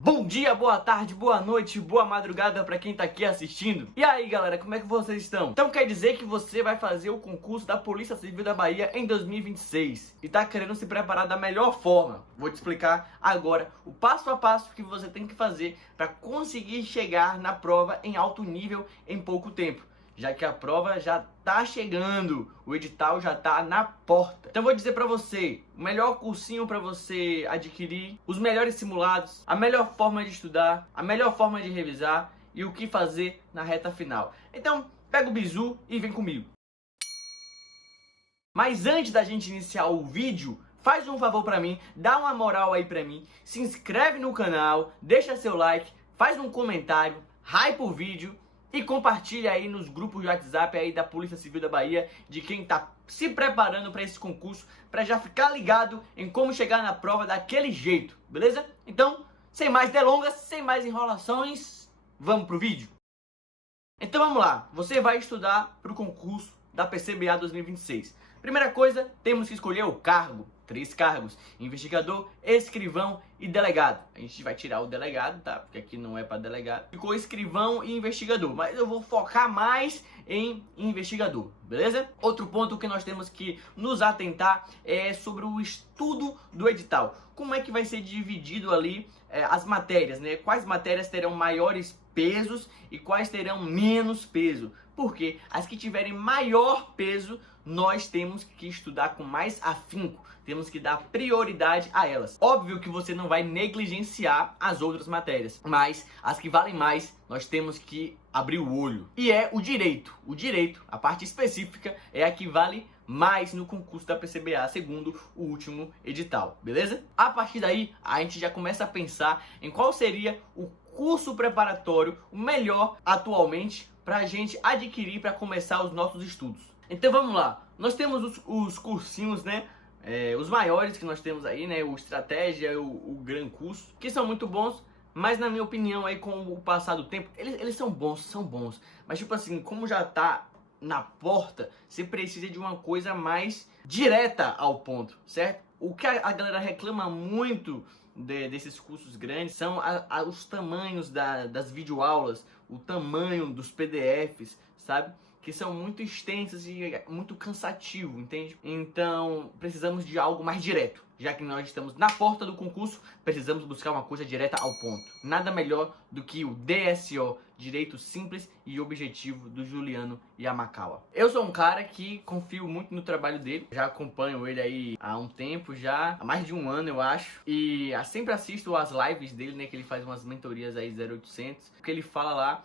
Bom dia, boa tarde, boa noite, boa madrugada pra quem tá aqui assistindo. E aí galera, como é que vocês estão? Então quer dizer que você vai fazer o concurso da Polícia Civil da Bahia em 2026 e tá querendo se preparar da melhor forma. Vou te explicar agora o passo a passo que você tem que fazer para conseguir chegar na prova em alto nível em pouco tempo, já que a prova já tá chegando, o edital já tá na porta. Então vou dizer pra você, o melhor cursinho pra você adquirir, os melhores simulados, a melhor forma de estudar, a melhor forma de revisar e o que fazer na reta final. Então pega o bizu e vem comigo. Mas antes da gente iniciar o vídeo, faz um favor pra mim, dá uma moral aí pra mim, se inscreve no canal, deixa seu like, faz um comentário, hypa o vídeo e compartilha aí nos grupos de WhatsApp aí da Polícia Civil da Bahia, de quem tá se preparando para esse concurso, para já ficar ligado em como chegar na prova daquele jeito, beleza? Então, sem mais delongas, sem mais enrolações, vamos pro vídeo? Então vamos lá, você vai estudar para o concurso da PCBA 2026. Primeira coisa, temos que escolher o cargo. 3 cargos: investigador, escrivão e delegado. A gente vai tirar o delegado, tá? Porque aqui não é para delegado. Ficou escrivão e investigador, mas eu vou focar mais em investigador, beleza? Outro ponto que nós temos que nos atentar é sobre o estudo do edital. Como é que vai ser dividido ali as matérias, né? Quais matérias terão maiores pesos e quais terão menos peso? Porque as que tiverem maior peso, nós temos que estudar com mais afinco, temos que dar prioridade a elas. Óbvio que você não vai negligenciar as outras matérias, mas as que valem mais, nós temos que abrir o olho. E é o direito. O direito, a parte específica, é a que vale mais no concurso da PCBA, segundo o último edital, beleza? A partir daí, a gente já começa a pensar em qual seria o curso preparatório, o melhor atualmente, para a gente adquirir para começar os nossos estudos. Então vamos lá, nós temos os cursinhos, né? Os maiores que nós temos aí, né? O Estratégia e o Gran Curso, que são muito bons, mas na minha opinião, aí com o passar do tempo, eles são bons. Mas tipo assim, como já tá na porta, você precisa de uma coisa mais direta ao ponto, certo? O que a galera reclama muito desses cursos grandes são os tamanhos das videoaulas, o tamanho dos PDFs, sabe? Que são muito extensas e muito cansativo, entende? Então, precisamos de algo mais direto. Já que nós estamos na porta do concurso, precisamos buscar uma coisa direta ao ponto. Nada melhor do que o DSO, Direito Simples e Objetivo, do Juliano Yamakawa. Eu sou um cara que confio muito no trabalho dele. Já acompanho ele aí há um tempo, já há mais de um ano, eu acho. E sempre assisto as lives dele, né? Que ele faz umas mentorias aí 0800. O que ele fala lá,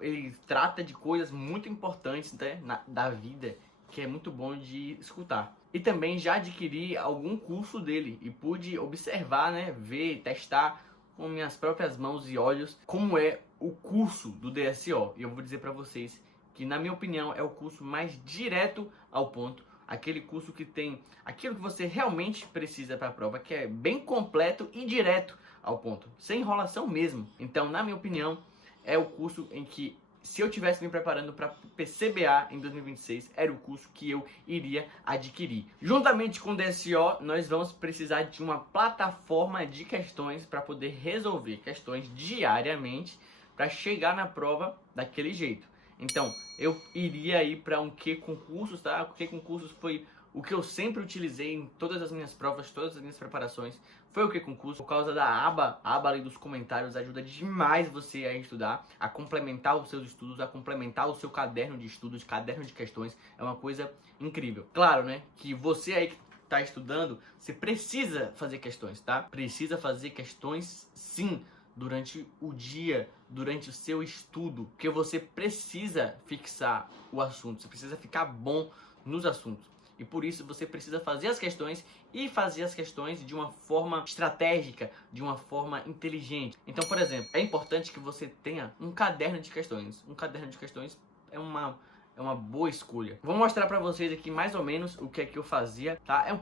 ele trata de coisas muito importantes, né, da vida, que é muito bom de escutar. E também já adquiri algum curso dele e pude observar, né, ver, testar com minhas próprias mãos e olhos como é o curso do DSO. E eu vou dizer para vocês que, na minha opinião, é o curso mais direto ao ponto. Aquele curso que tem aquilo que você realmente precisa para a prova, que é bem completo e direto ao ponto, sem enrolação mesmo. Então, na minha opinião, é o curso em que, se eu tivesse me preparando para PCBA em 2026, era o curso que eu iria adquirir. Juntamente com o DSO, nós vamos precisar de uma plataforma de questões para poder resolver questões diariamente para chegar na prova daquele jeito. Então, eu iria ir para um Q Concursos, tá? O Q Concursos foi o que eu sempre utilizei em todas as minhas provas, todas as minhas preparações, foi o Q Concurso. Por causa da aba ali dos comentários, ajuda demais você a estudar, a complementar os seus estudos, a complementar o seu caderno de estudos, caderno de questões. É uma coisa incrível. Claro, né, que você aí que tá estudando, você precisa fazer questões, tá? Precisa fazer questões, sim, durante o dia, durante o seu estudo, porque você precisa fixar o assunto, você precisa ficar bom nos assuntos. E por isso você precisa fazer as questões e fazer as questões de uma forma estratégica, de uma forma inteligente. Então, por exemplo, é importante que você tenha um caderno de questões. Um caderno de questões é uma boa escolha. Vou mostrar pra vocês aqui mais ou menos o que é que eu fazia, tá? Era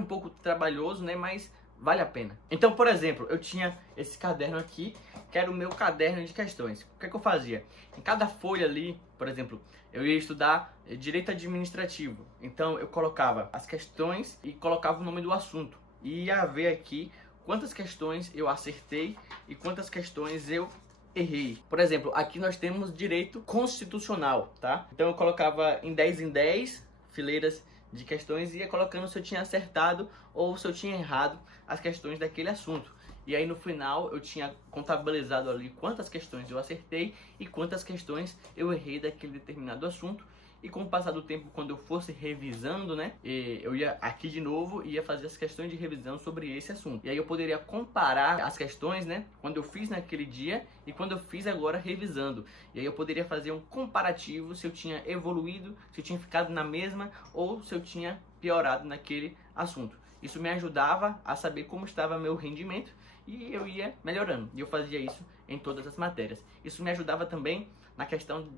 um pouco trabalhoso, né? Mas vale a pena. Então, por exemplo, eu tinha esse caderno aqui, que era o meu caderno de questões. O que é que eu fazia? Em cada folha ali, por exemplo, eu ia estudar direito administrativo. Então, eu colocava as questões e colocava o nome do assunto. E ia ver aqui quantas questões eu acertei e quantas questões eu errei. Por exemplo, aqui nós temos direito constitucional, tá? Então eu colocava em 10 fileiras de questões e ia colocando se eu tinha acertado ou se eu tinha errado as questões daquele assunto. E aí no final eu tinha contabilizado ali quantas questões eu acertei e quantas questões eu errei daquele determinado assunto. E com o passar do tempo, quando eu fosse revisando, né, eu ia aqui de novo e ia fazer as questões de revisão sobre esse assunto. E aí eu poderia comparar as questões, né, quando eu fiz naquele dia e quando eu fiz agora revisando. E aí eu poderia fazer um comparativo se eu tinha evoluído, se eu tinha ficado na mesma ou se eu tinha piorado naquele assunto. Isso me ajudava a saber como estava meu rendimento e eu ia melhorando. E eu fazia isso em todas as matérias. Isso me ajudava também na questão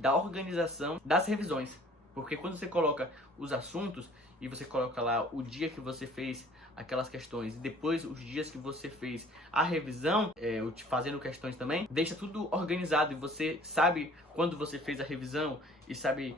da organização das revisões. Porque quando você coloca os assuntos e você coloca lá o dia que você fez aquelas questões e depois os dias que você fez a revisão, fazendo questões também, deixa tudo organizado e você sabe quando você fez a revisão e sabe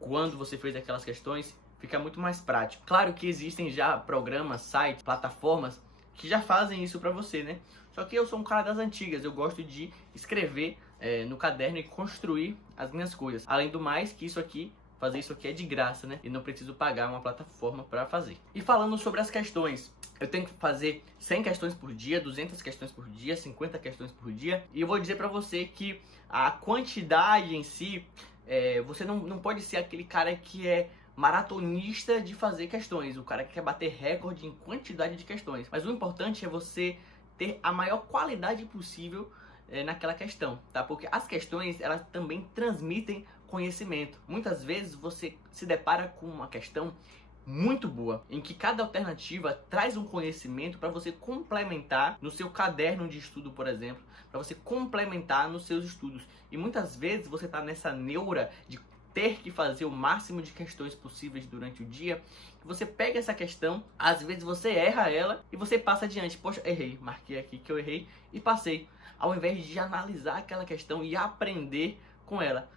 quando você fez aquelas questões, fica muito mais prático. Claro que existem já programas, sites, plataformas que já fazem isso pra você, né? Só que eu sou um cara das antigas, eu gosto de escrever no caderno e construir as minhas coisas. Além do mais, que fazer isso aqui é de graça, né? E não preciso pagar uma plataforma para fazer. E falando sobre as questões, eu tenho que fazer 100 questões por dia, 200 questões por dia, 50 questões por dia. E eu vou dizer para você que a quantidade em si, você não pode ser aquele cara que é maratonista de fazer questões, o cara que quer bater recorde em quantidade de questões. Mas o importante é você ter a maior qualidade possível naquela questão, tá? Porque as questões, elas também transmitem conhecimento. Muitas vezes você se depara com uma questão muito boa, em que cada alternativa traz um conhecimento para você complementar no seu caderno de estudo, por exemplo, para você complementar nos seus estudos. E muitas vezes você está nessa neura de ter que fazer o máximo de questões possíveis durante o dia, que você pega essa questão, às vezes você erra ela e você passa adiante. Poxa, errei, marquei aqui que eu errei e passei. Ao invés de analisar aquela questão e aprender com ela,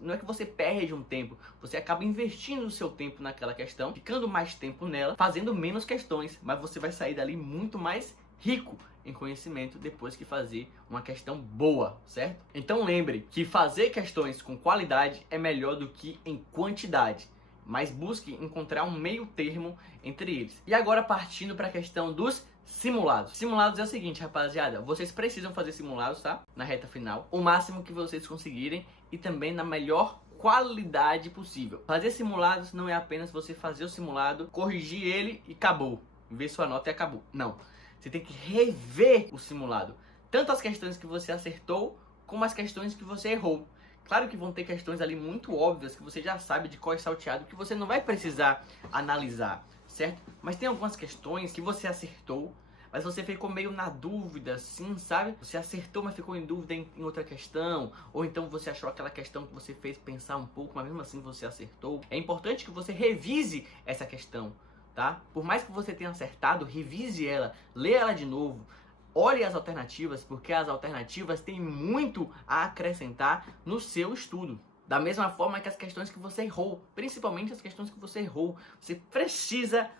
não é que você perde um tempo, você acaba investindo o seu tempo naquela questão, ficando mais tempo nela, fazendo menos questões, mas você vai sair dali muito mais rico em conhecimento depois que fazer uma questão boa, certo? Então lembre que fazer questões com qualidade é melhor do que em quantidade, mas busque encontrar um meio termo entre eles. E agora partindo para a questão dos simulados. Simulados é o seguinte, rapaziada, vocês precisam fazer simulados, tá? Na reta final, o máximo que vocês conseguirem e também na melhor qualidade possível. Fazer simulados não é apenas você fazer o simulado, corrigir ele e acabou, ver sua nota e acabou. Não. Você tem que rever o simulado. Tanto as questões que você acertou, como as questões que você errou. Claro que vão ter questões ali muito óbvias, que você já sabe de qual é salteado, que você não vai precisar analisar, certo? Mas tem algumas questões que você acertou, mas você ficou meio na dúvida, assim, sabe? Você acertou, mas ficou em dúvida em outra questão. Ou então você achou aquela questão que você fez pensar um pouco, mas mesmo assim você acertou. É importante que você revise essa questão, tá? Por mais que você tenha acertado, revise ela, lê ela de novo, olhe as alternativas, porque as alternativas têm muito a acrescentar no seu estudo. Da mesma forma que as questões que você errou, principalmente as questões que você errou, você precisa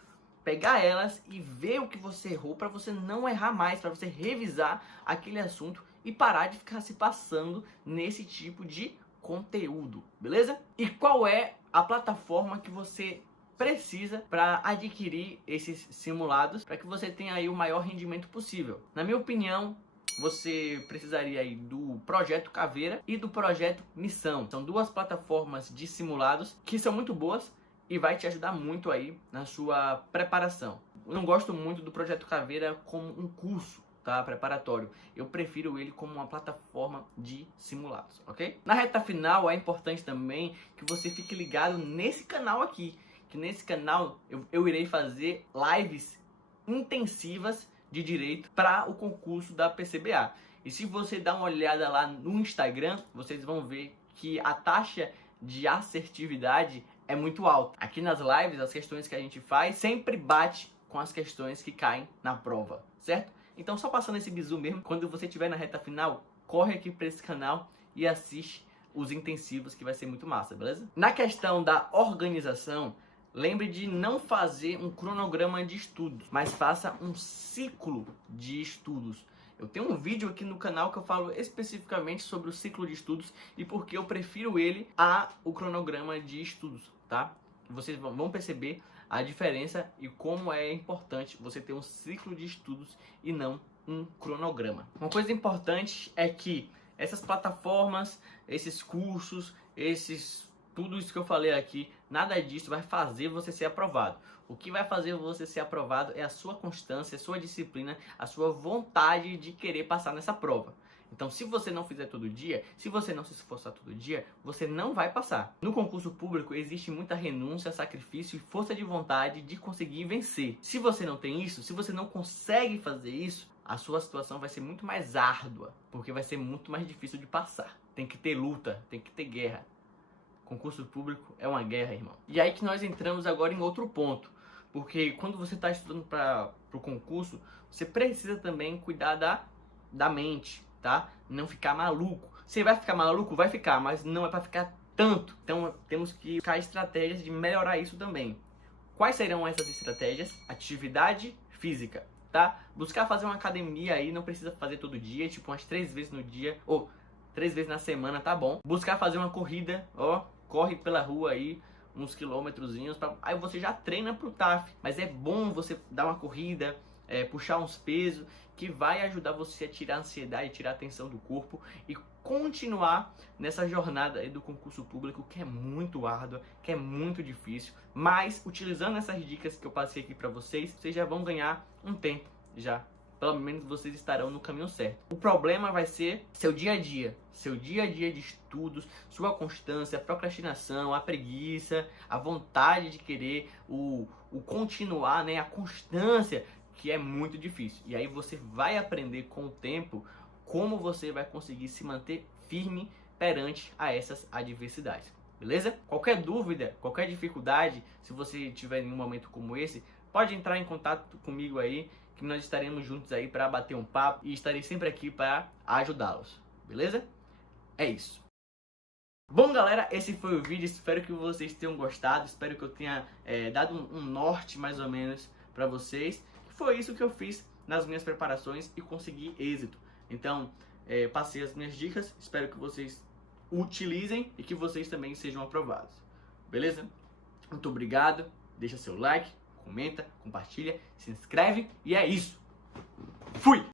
pegar elas e ver o que você errou para você não errar mais, para você revisar aquele assunto e parar de ficar se passando nesse tipo de conteúdo, beleza? E qual é a plataforma que você precisa para adquirir esses simulados para que você tenha aí o maior rendimento possível? Na minha opinião, você precisaria aí do Projeto Caveira e do Projeto Missão. São duas plataformas de simulados que são muito boas e vai te ajudar muito aí na sua preparação. Eu não gosto muito do Projeto Caveira como um curso, tá, preparatório. Eu prefiro ele como uma plataforma de simulados, ok? Na reta final é importante também que você fique ligado nesse canal aqui, que nesse canal eu irei fazer lives intensivas de direito para o concurso da PCBA. E se você dar uma olhada lá no Instagram, vocês vão ver que a taxa de assertividade é muito alta. Aqui nas lives, as questões que a gente faz sempre bate com as questões que caem na prova, certo? Então, só passando esse bizu mesmo, quando você estiver na reta final, corre aqui para esse canal e assiste os intensivos, que vai ser muito massa, beleza? Na questão da organização, lembre de não fazer um cronograma de estudos, mas faça um ciclo de estudos. Eu tenho um vídeo aqui no canal que eu falo especificamente sobre o ciclo de estudos e porque eu prefiro ele ao cronograma de estudos, tá? Vocês vão perceber a diferença e como é importante você ter um ciclo de estudos e não um cronograma. Uma coisa importante é que essas plataformas, esses cursos, tudo isso que eu falei aqui, nada disso vai fazer você ser aprovado. O que vai fazer você ser aprovado é a sua constância, a sua disciplina, a sua vontade de querer passar nessa prova. Então, se você não fizer todo dia, se você não se esforçar todo dia, você não vai passar. No concurso público existe muita renúncia, sacrifício e força de vontade de conseguir vencer. Se você não tem isso, se você não consegue fazer isso, a sua situação vai ser muito mais árdua, porque vai ser muito mais difícil de passar. Tem que ter luta, tem que ter guerra. Concurso público é uma guerra, irmão. E aí que nós entramos agora em outro ponto. Porque quando você está estudando para o concurso, você precisa também cuidar da mente, tá? Não ficar maluco. Você vai ficar maluco? Vai ficar, mas não é para ficar tanto. Então temos que buscar estratégias de melhorar isso também. Quais serão essas estratégias? Atividade física, tá? Buscar fazer uma academia aí, não precisa fazer todo dia, tipo umas 3 vezes no dia, ou 3 vezes na semana, tá bom. Buscar fazer uma corrida, ó, corre pela rua aí, uns quilômetrozinhos, aí você já treina pro TAF. Mas é bom você dar uma corrida, puxar uns pesos, que vai ajudar você a tirar a ansiedade, tirar a tensão do corpo e continuar nessa jornada aí do concurso público, que é muito árdua, que é muito difícil. Mas utilizando essas dicas que eu passei aqui pra vocês, vocês já vão ganhar um tempo já. Pelo menos vocês estarão no caminho certo. O problema vai ser seu dia a dia de estudos, sua constância, a procrastinação, a preguiça, a vontade de querer, o continuar, né, a constância, que é muito difícil. E aí você vai aprender com o tempo como você vai conseguir se manter firme perante a essas adversidades. Beleza? Qualquer dúvida, qualquer dificuldade, se você tiver em um momento como esse, pode entrar em contato comigo aí, que nós estaremos juntos aí para bater um papo e estarei sempre aqui para ajudá-los. Beleza? É isso. Bom, galera, esse foi o vídeo. Espero que vocês tenham gostado. Espero que eu tenha dado um norte mais ou menos para vocês. Foi isso que eu fiz nas minhas preparações e consegui êxito. Então, passei as minhas dicas. Espero que vocês utilizem e que vocês também sejam aprovados. Beleza? Muito obrigado. Deixa seu like, comenta, compartilha, se inscreve e é isso. Fui!